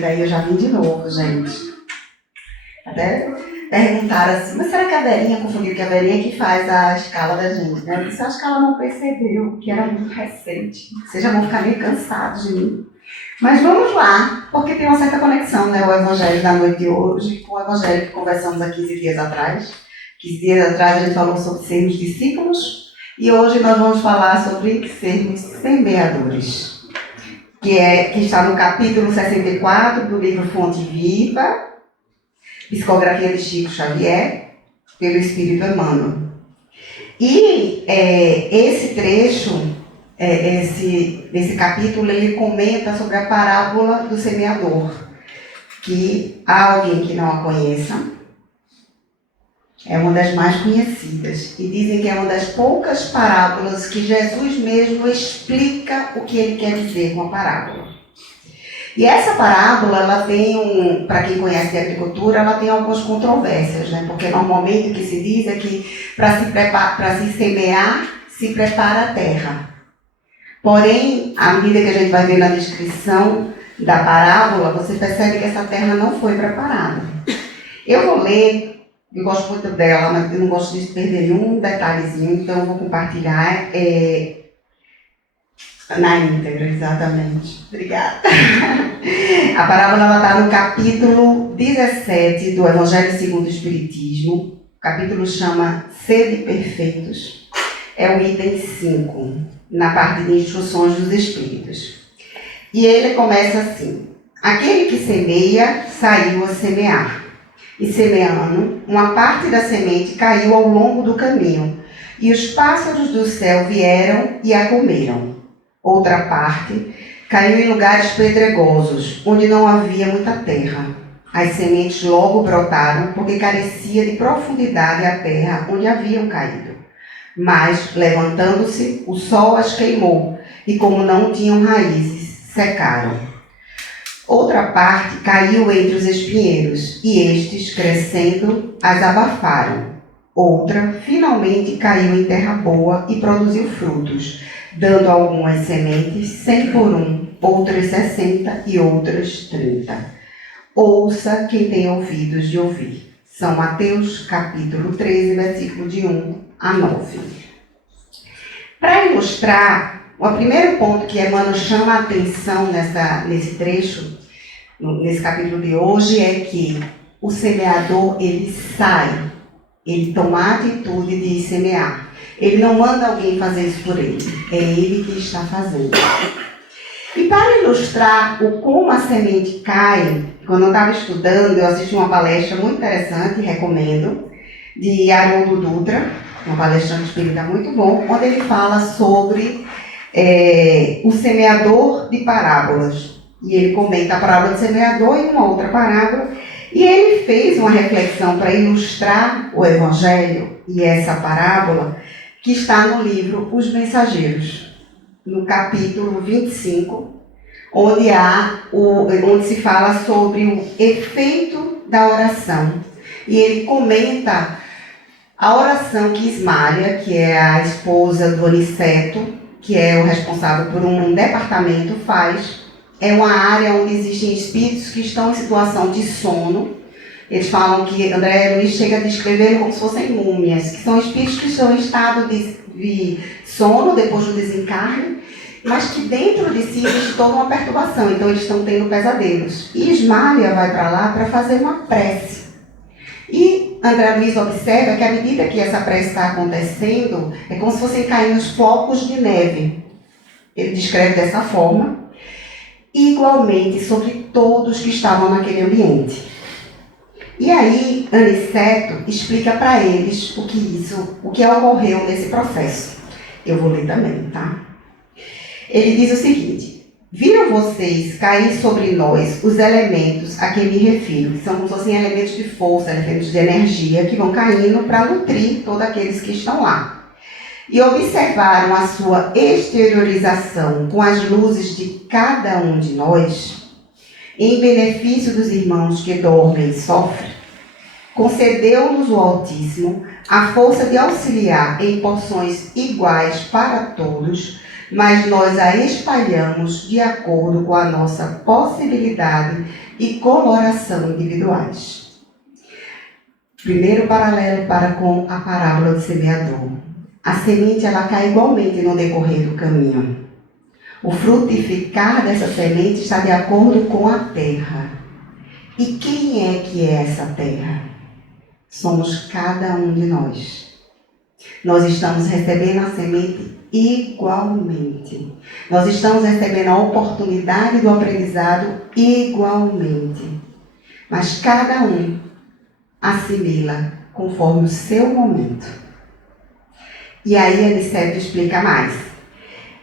daí eu já vim de novo, gente. Até perguntaram assim, mas será que a Verinha confundiu? Que a Verinha que faz a escala da gente, né? Eu disse, acho que ela não percebeu, que era muito recente. Vocês já vão ficar meio cansados de mim. Mas vamos lá, porque tem uma certa conexão, né? O Evangelho da noite de hoje com o Evangelho que conversamos há 15 dias atrás. 15 dias atrás a gente falou sobre sermos discípulos e hoje nós vamos falar sobre sermos semeadores, que está no capítulo 64 do livro Fonte Viva, Psicografia de Chico Xavier, pelo Espírito Emmanuel. E esse trecho, esse capítulo, ele comenta sobre a parábola do semeador, que há alguém que não a conheça, é uma das mais conhecidas, e dizem que é uma das poucas parábolas que Jesus mesmo explica o que ele quer dizer com a parábola. E essa parábola, ela tem para quem conhece de agricultura, ela tem algumas controvérsias, né? Porque normalmente o que se diz é que para se semear, se prepara a terra. Porém, à medida que a gente vai ver na descrição da parábola, você percebe que essa terra não foi preparada. Eu vou ler, eu gosto muito dela, mas eu não gosto de perder nenhum detalhezinho, então eu vou compartilhar na íntegra, exatamente. Obrigada. A parábola está no capítulo 17 do Evangelho segundo o Espiritismo. O capítulo chama Sede Perfeitos. É o item 5, na parte de instruções dos Espíritos. E ele começa assim: aquele que semeia saiu a semear. E semeando, uma parte da semente caiu ao longo do caminho, e os pássaros do céu vieram e a comeram. Outra parte caiu em lugares pedregosos, onde não havia muita terra. As sementes logo brotaram, porque carecia de profundidade a terra onde haviam caído. Mas, levantando-se, o sol as queimou, e como não tinham raízes, secaram. Outra parte caiu entre os espinheiros, e estes, crescendo, as abafaram. Outra, finalmente, caiu em terra boa e produziu frutos, dando algumas sementes 100 por 1, outras 60 e outras 30. Ouça quem tem ouvidos de ouvir. São Mateus, capítulo 13, versículo de 1 a 9. Para ilustrar, o primeiro ponto que Emmanuel chama a atenção nesse trecho, nesse capítulo de hoje, é que o semeador, ele sai, ele toma a atitude de semear. Ele não manda alguém fazer isso por ele, é ele que está fazendo. E para ilustrar como a semente cai, quando eu estava estudando, eu assisti uma palestra muito interessante, recomendo, de Haroldo Dutra, uma palestra espírita muito bom, onde ele fala sobre o semeador de parábolas. E ele comenta a parábola do semeador e uma outra parábola. E ele fez uma reflexão para ilustrar o Evangelho e essa parábola, que está no livro Os Mensageiros, no capítulo 25, onde se fala sobre o efeito da oração. E ele comenta a oração que Ismália, que é a esposa do Aniceto, que é o responsável por um departamento, faz. É uma área onde existem espíritos que estão em situação de sono. Eles falam que André Luiz chega a descrever como se fossem múmias, que são espíritos que estão em estado de sono depois do desencarne, mas que dentro de si existe toda uma perturbação, então eles estão tendo pesadelos. E Ismália vai para lá para fazer uma prece. E André Luiz observa que à medida que essa prece está acontecendo, é como se fossem caindo os flocos de neve. Ele descreve dessa forma, igualmente sobre todos que estavam naquele ambiente. E aí, Aniceto explica para eles o que ocorreu nesse processo. Eu vou ler também, tá? Ele diz o seguinte: viram vocês cair sobre nós os elementos a que me refiro, que são como se fossem elementos de força, elementos de energia, que vão caindo para nutrir todos aqueles que estão lá. E observaram a sua exteriorização com as luzes de cada um de nós, em benefício dos irmãos que dormem e sofrem. Concedeu-nos o Altíssimo a força de auxiliar em porções iguais para todos, mas nós a espalhamos de acordo com a nossa possibilidade e com oração individuais. Primeiro paralelo para com a parábola do semeador. A semente ela cai igualmente no decorrer do caminho. O frutificar dessa semente está de acordo com a terra. E quem é que é essa terra? Somos cada um de nós. Nós estamos recebendo a semente igualmente. Nós estamos recebendo a oportunidade do aprendizado igualmente. Mas cada um assimila conforme o seu momento. E aí a Aniceto explica mais.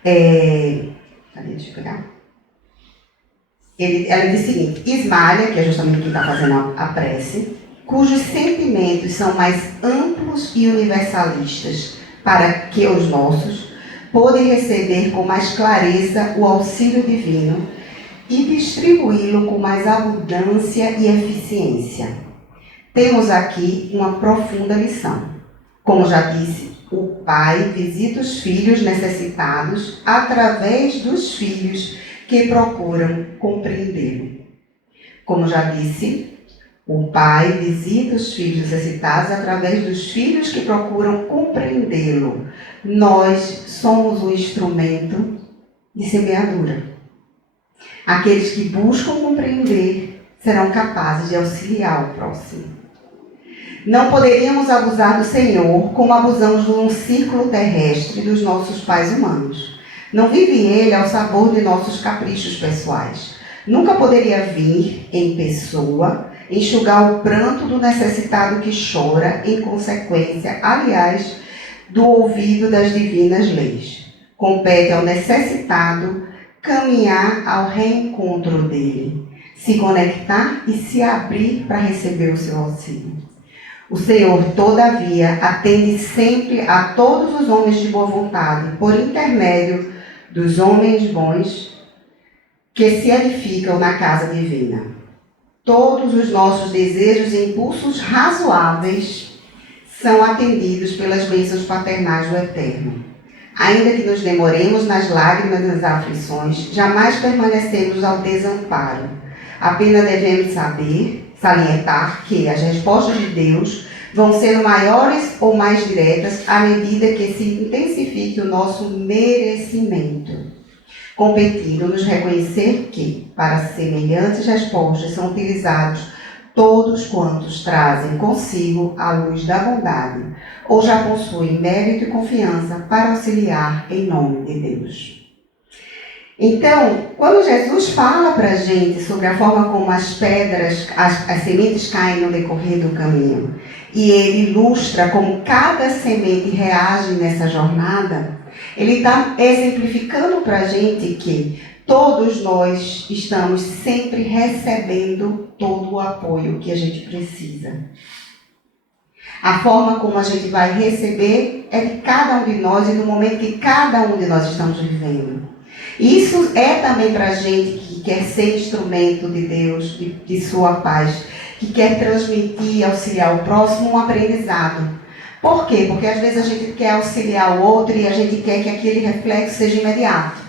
Deixa eu pegar. Ela diz o seguinte: Ismália, que é justamente quem está fazendo a prece, cujos sentimentos são mais amplos e universalistas para que os nossos, pôde receber com mais clareza o auxílio divino e distribuí-lo com mais abundância e eficiência. Temos aqui uma profunda lição. Como já disse, o Pai visita os filhos necessitados através dos filhos que procuram compreendê-lo. Como já disse, o Pai visita os filhos necessitados através dos filhos que procuram compreendê-lo. Nós somos um instrumento de semeadura. Aqueles que buscam compreender serão capazes de auxiliar o próximo. Não poderíamos abusar do Senhor como abusamos num círculo terrestre dos nossos pais humanos. Não vive Ele ao sabor de nossos caprichos pessoais. Nunca poderia vir em pessoa enxugar o pranto do necessitado que chora em consequência, aliás, do ouvido das divinas leis. Compete ao necessitado caminhar ao reencontro dele, se conectar e se abrir para receber o seu auxílio. O Senhor, todavia, atende sempre a todos os homens de boa vontade, por intermédio dos homens bons que se edificam na casa divina. Todos os nossos desejos e impulsos razoáveis são atendidos pelas bênçãos paternais do Eterno. Ainda que nos demoremos nas lágrimas e nas aflições, jamais permanecemos ao desamparo. Apenas devemos salientar que as respostas de Deus vão sendo maiores ou mais diretas à medida que se intensifique o nosso merecimento. Competindo-nos reconhecer que, para semelhantes respostas, são utilizados todos quantos trazem consigo a luz da bondade, ou já possuem mérito e confiança para auxiliar em nome de Deus. Então, quando Jesus fala para a gente sobre a forma como as pedras, as sementes caem no decorrer do caminho, e ele ilustra como cada semente reage nessa jornada, ele está exemplificando para a gente que todos nós estamos sempre recebendo todo o apoio que a gente precisa. A forma como a gente vai receber é de cada um de nós e no momento que cada um de nós estamos vivendo. Isso é também para a gente que quer ser instrumento de Deus, de sua paz, que quer transmitir, auxiliar o próximo, um aprendizado. Por quê? Porque às vezes a gente quer auxiliar o outro e a gente quer que aquele reflexo seja imediato.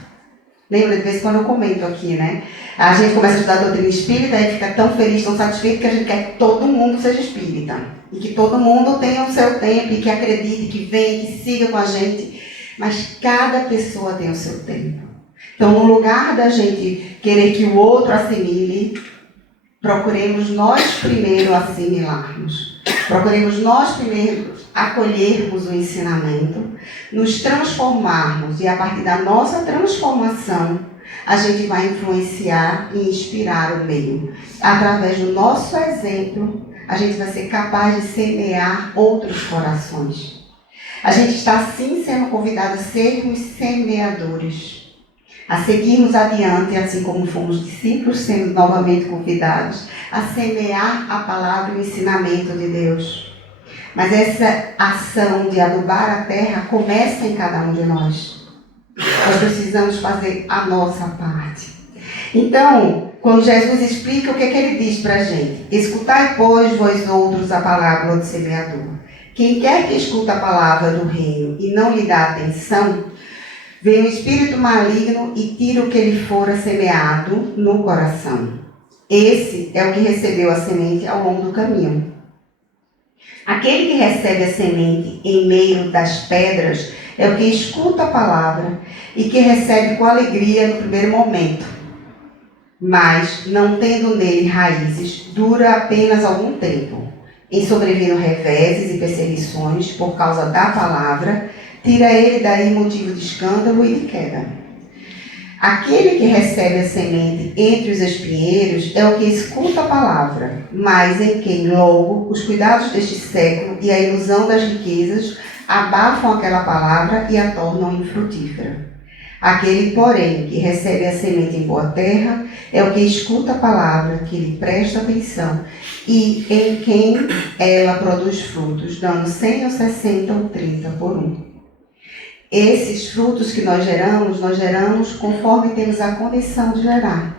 Lembra, de vez em quando eu comento aqui, né? A gente começa a estudar a doutrina espírita e fica tão feliz, tão satisfeito que a gente quer que todo mundo seja espírita. E que todo mundo tenha o seu tempo e que acredite, que venha, que siga com a gente. Mas cada pessoa tem o seu tempo. Então, no lugar da gente querer que o outro assimile, procuremos nós primeiro assimilarmos. Procuremos nós primeiro acolhermos o ensinamento, nos transformarmos e a partir da nossa transformação, a gente vai influenciar e inspirar o meio. Através do nosso exemplo, a gente vai ser capaz de semear outros corações. A gente está sim sendo convidado a sermos semeadores. A seguirmos adiante, assim como fomos discípulos, sendo novamente convidados a semear a palavra e o ensinamento de Deus. Mas essa ação de adubar a terra começa em cada um de nós. Nós precisamos fazer a nossa parte. Então, quando Jesus explica, o que é que ele diz para a gente? Escutai, pois, vós outros a palavra do semeador. Quem quer que escuta a palavra do reino e não lhe dá atenção, Vem o espírito maligno e tira o que lhe fora semeado no coração. Esse é o que recebeu a semente ao longo do caminho. Aquele que recebe a semente em meio das pedras é o que escuta a palavra e que recebe com alegria no primeiro momento. Mas, não tendo nele raízes, dura apenas algum tempo. Em sobrevindo reveses e perseguições por causa da palavra, tira ele daí motivo de escândalo e de queda. Aquele que recebe a semente entre os espinheiros é o que escuta a palavra, mas em quem logo os cuidados deste século e a ilusão das riquezas abafam aquela palavra e a tornam infrutífera. Aquele, porém, que recebe a semente em boa terra é o que escuta a palavra, que lhe presta atenção e em quem ela produz frutos, dando 100 ou 60 ou 30 por um. Esses frutos que nós geramos conforme temos a condição de gerar.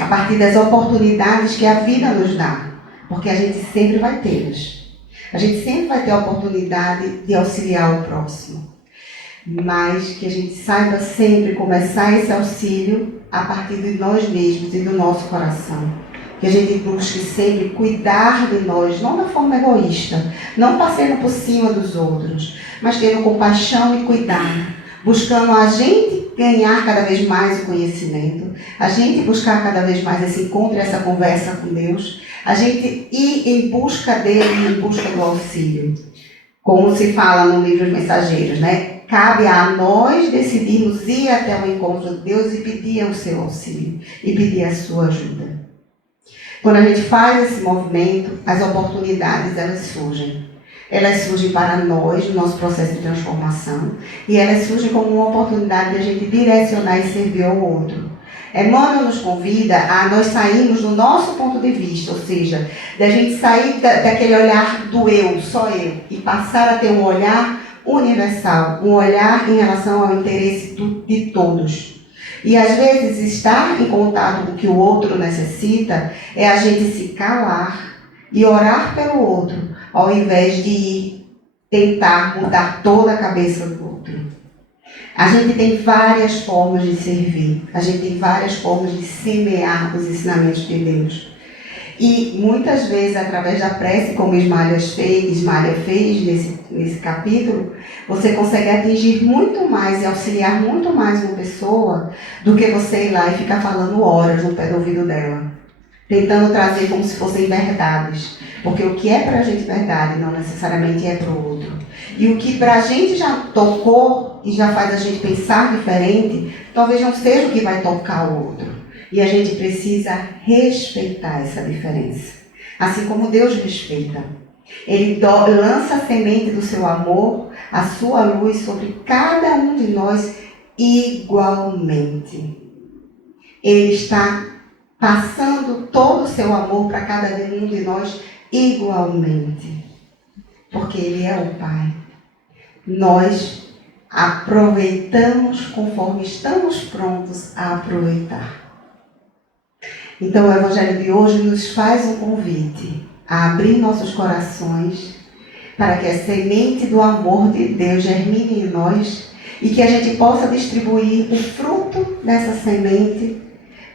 A partir das oportunidades que a vida nos dá. Porque a gente sempre vai tê-las. A gente sempre vai ter a oportunidade de auxiliar o próximo. Mas que a gente saiba sempre começar esse auxílio a partir de nós mesmos e do nosso coração. Que a gente busque sempre cuidar de nós, não da forma egoísta, não passando por cima dos outros, mas tendo compaixão e cuidado, buscando a gente ganhar cada vez mais o conhecimento, a gente buscar cada vez mais esse encontro e essa conversa com Deus, a gente ir em busca dele, em busca do auxílio. Como se fala no livro Os Mensageiros, né? Cabe a nós decidirmos ir até o encontro de Deus e pedir o seu auxílio, e pedir a sua ajuda. Quando a gente faz esse movimento, as oportunidades, elas surgem. Elas surgem para nós, no nosso processo de transformação, e elas surgem como uma oportunidade de a gente direcionar e servir ao outro. Emmanuel nos convida a nós sairmos do nosso ponto de vista, ou seja, da gente sair daquele olhar do eu, só eu, e passar a ter um olhar universal, um olhar em relação ao interesse de todos. E às vezes estar em contato com o que o outro necessita é a gente se calar e orar pelo outro, ao invés de tentar mudar toda a cabeça do outro. A gente tem várias formas de servir, a gente tem várias formas de semear os ensinamentos de Deus. E muitas vezes, através da prece, como Ismália fez nesse capítulo, você consegue atingir muito mais e auxiliar muito mais uma pessoa do que você ir lá e ficar falando horas no pé do ouvido dela, tentando trazer como se fossem verdades. Porque o que é pra gente verdade não necessariamente é pro outro. E o que pra gente já tocou e já faz a gente pensar diferente, talvez não seja o que vai tocar o outro. E a gente precisa respeitar essa diferença. Assim como Deus respeita. Ele lança a semente do seu amor, a sua luz sobre cada um de nós igualmente. Ele está passando todo o seu amor para cada um de nós igualmente. Porque Ele é o Pai. Nós aproveitamos conforme estamos prontos a aproveitar. Então o Evangelho de hoje nos faz um convite a abrir nossos corações para que a semente do amor de Deus germine em nós e que a gente possa distribuir o fruto dessa semente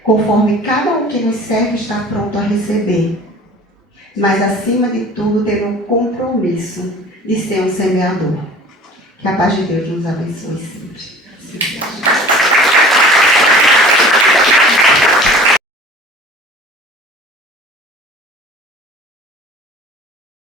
conforme cada um que nos serve está pronto a receber. Mas acima de tudo ter um compromisso de ser um semeador. Que a paz de Deus nos abençoe sempre.